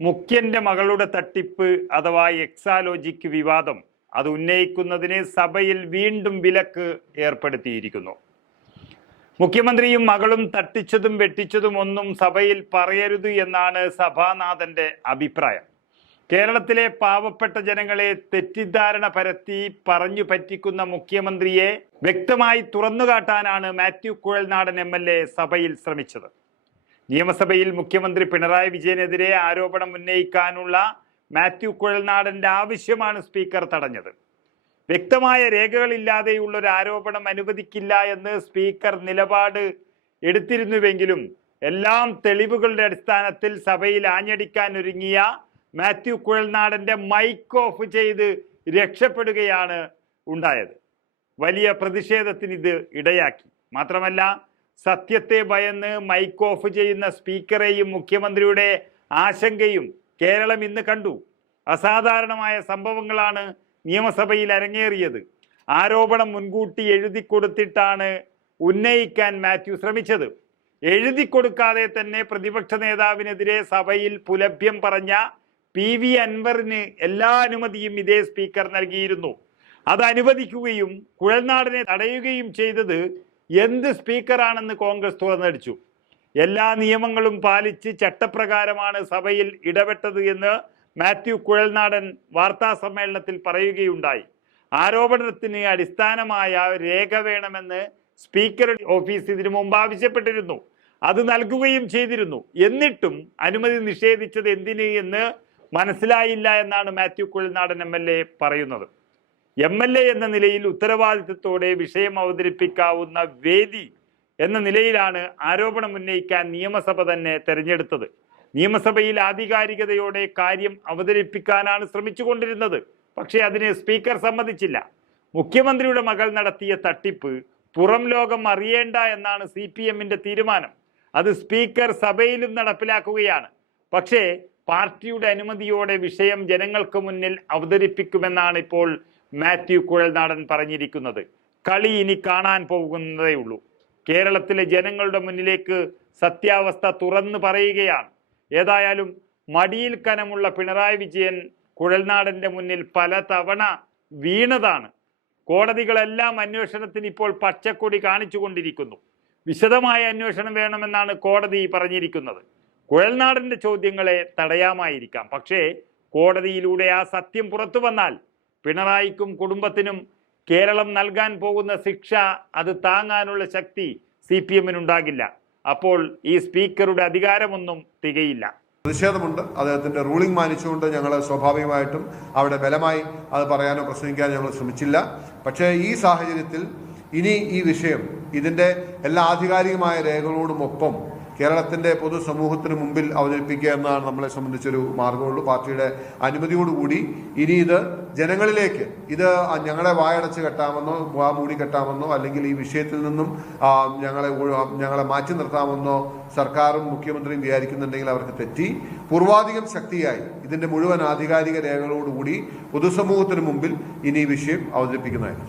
മുഖ്യന്റെ മകളുടെ തട്ടിപ്പ് അഥവാ എക്സാലോജിക് വിവാദം അത് ഉന്നയിക്കുന്നതിന് സഭയിൽ വീണ്ടും വിലക്ക് ഏർപ്പെടുത്തിയിരിക്കുന്നു. മുഖ്യമന്ത്രിയും മകളും തട്ടിച്ചതും വെട്ടിച്ചതും ഒന്നും സഭയിൽ പറയരുത് എന്നാണ് സഭാനാഥന്റെ അഭിപ്രായം. കേരളത്തിലെ പാവപ്പെട്ട ജനങ്ങളെ തെറ്റിദ്ധാരണ പരത്തി പറഞ്ഞു പറ്റിക്കുന്ന മുഖ്യമന്ത്രിയെ വ്യക്തമായി തുറന്നുകാട്ടാനാണ് മാത്യു കുഴൽനാടൻ MLA സഭയിൽ ശ്രമിച്ചത്. നിയമസഭയിൽ മുഖ്യമന്ത്രി പിണറായി വിജയനെതിരെ ആരോപണം ഉന്നയിക്കാനുള്ള മാത്യു കുഴൽനാടന്റെ ആവശ്യമാണ് സ്പീക്കർ തടഞ്ഞത്. വ്യക്തമായ രേഖകളില്ലാതെയുള്ള ഒരു ആരോപണം അനുവദിക്കില്ല എന്ന് സ്പീക്കർ നിലപാട് എടുത്തിരുന്നുവെങ്കിലും എല്ലാം തെളിവുകളുടെ അടിസ്ഥാനത്തിൽ സഭയിൽ ആഞ്ഞടിക്കാൻ ഒരുങ്ങിയ മാത്യു കുഴൽനാടന്റെ മൈക്ക് ഓഫ് ചെയ്ത് രക്ഷപ്പെടുകയാണ് ഉണ്ടായത്. വലിയ പ്രതിഷേധത്തിന് ഇത് ഇടയാക്കി. മാത്രമല്ല, സത്യത്തെ ഭയന്ന് മൈക്ക് ഓഫ് ചെയ്യുന്ന സ്പീക്കറെയും മുഖ്യമന്ത്രിയുടെ ആശങ്കയും കേരളം ഇന്ന് കണ്ടു. അസാധാരണമായ സംഭവങ്ങളാണ് നിയമസഭയിൽ അരങ്ങേറിയത്. ആരോപണം മുൻകൂട്ടി എഴുതി കൊടുത്തിട്ടാണ് ഉന്നയിക്കാൻ മാത്യു ശ്രമിച്ചത്. എഴുതി കൊടുക്കാതെ തന്നെ പ്രതിപക്ഷ നേതാവിനെതിരെ സഭയിൽ പുലഭ്യം പറഞ്ഞ PV അൻവറിന് എല്ലാ അനുമതിയും ഇതേ സ്പീക്കർ നൽകിയിരുന്നു. അത് അനുവദിക്കുകയും കുഴൽനാടനെ തടയുകയും ചെയ്തത് എന്ത് സ്പീക്കറാണെന്ന് കോൺഗ്രസ് തുറന്നടിച്ചു. എല്ലാ നിയമങ്ങളും പാലിച്ച് ചട്ടപ്രകാരമാണ് സഭയിൽ ഇടപെട്ടത് എന്ന് മാത്യു കുഴൽനാടൻ വാർത്താ സമ്മേളനത്തിൽ പറയുകയുണ്ടായി. ആരോപണത്തിന് അടിസ്ഥാനമായ രേഖ വേണമെന്ന് സ്പീക്കറുടെ ഓഫീസ് ഇതിനു മുമ്പ് ആവശ്യപ്പെട്ടിരുന്നു. അത് നൽകുകയും ചെയ്തിരുന്നു. എന്നിട്ടും അനുമതി നിഷേധിച്ചത് എന്തിന് എന്ന് മനസ്സിലായില്ല എന്നാണ് മാത്യു കുഴൽനാടൻ MLA പറയുന്നത്. MLA എന്ന നിലയിൽ ഉത്തരവാദിത്വത്തോടെ വിഷയം അവതരിപ്പിക്കാവുന്ന വേദി എന്ന നിലയിലാണ് ആരോപണം ഉന്നയിക്കാൻ നിയമസഭ തന്നെ തെരഞ്ഞെടുത്തത്. നിയമസഭയിൽ ആധികാരികതയോടെ കാര്യം അവതരിപ്പിക്കാനാണ് ശ്രമിച്ചുകൊണ്ടിരുന്നത്. പക്ഷേ അതിന് സ്പീക്കർ സമ്മതിച്ചില്ല. മുഖ്യമന്ത്രിയുടെ മകൾ നടത്തിയ തട്ടിപ്പ് പുറം ലോകം അറിയേണ്ട എന്നാണ് CPMന്റെ തീരുമാനം. അത് സ്പീക്കർ സഭയിലും നടപ്പിലാക്കുകയാണ്. പക്ഷേ പാർട്ടിയുടെ അനുമതിയോടെ വിഷയം ജനങ്ങൾക്ക് മുന്നിൽ അവതരിപ്പിക്കുമെന്നാണ് ഇപ്പോൾ മാത്യു കുഴൽനാടൻ പറഞ്ഞിരിക്കുന്നത്. കളി ഇനി കാണാൻ പോകുന്നതേ ഉള്ളൂ. കേരളത്തിലെ ജനങ്ങളുടെ മുന്നിലേക്ക് സത്യാവസ്ഥ തുറന്നു പറയുകയാണ്. ഏതായാലും മടിയിൽ കനമുള്ള പിണറായി വിജയൻ കുഴൽനാടന്റെ മുന്നിൽ പല തവണ വീണതാണ്. കോടതികളെല്ലാം അന്വേഷണത്തിന് ഇപ്പോൾ പച്ചക്കൊടി കാണിച്ചുകൊണ്ടിരിക്കുന്നു. വിശദമായ അന്വേഷണം വേണമെന്നാണ് കോടതി പറഞ്ഞിരിക്കുന്നത്. കുഴൽനാടന്റെ ചോദ്യങ്ങളെ തടയാമായിരിക്കാം. പക്ഷേ കോടതിയിലൂടെ ആ സത്യം പുറത്തു വന്നാൽ പിണറായിക്കും കുടുംബത്തിനും കേരളം നൽകാൻ പോകുന്ന ശിക്ഷ അത് താങ്ങാനുള്ള ശക്തി CPMനുണ്ടാകില്ല. അപ്പോൾ ഈ സ്പീക്കറുടെ അധികാരമൊന്നും തികയില്ല. പ്രതിഷേധമുണ്ട്. അദ്ദേഹത്തിന്റെ റൂളിംഗ് മാനിച്ചുകൊണ്ട് ഞങ്ങൾ സ്വാഭാവികമായിട്ടും അവിടെ ബലമായി അത് പറയാനോ പ്രസംഗിക്കാനോ ഞങ്ങൾ ശ്രമിച്ചില്ല. പക്ഷേ ഈ സാഹചര്യത്തിൽ ഇനി ഈ വിഷയം ഇതിന്റെ എല്ലാ ആധികാരികമായ രേഖകളോടുമൊപ്പം കേരളത്തിന്റെ പൊതുസമൂഹത്തിന് മുമ്പിൽ അവതരിപ്പിക്കുക എന്നതാണ് നമ്മളെ സംബന്ധിച്ചൊരു മാർഗമുള്ളൂ. പാർട്ടിയുടെ അനുമതിയോടുകൂടി ഇനി ഇത് ജനങ്ങളിലേക്ക് ഇത് ഞങ്ങളെ വായടച്ച് കെട്ടാമെന്നോ വാ മൂടി കെട്ടാമെന്നോ അല്ലെങ്കിൽ ഈ വിഷയത്തിൽ നിന്നും ഞങ്ങളെ മാറ്റി നിർത്താമെന്നോ സർക്കാരും മുഖ്യമന്ത്രിയും വിചാരിക്കുന്നുണ്ടെങ്കിൽ അവർക്ക് തെറ്റി. പൂർവാധികം ശക്തിയായി ഇതിന്റെ മുഴുവൻ ആധികാരിക രേഖകളോടുകൂടി പൊതുസമൂഹത്തിന് മുമ്പിൽ ഇനി ഈ വിഷയം അവതരിപ്പിക്കുന്നതായിരിക്കും.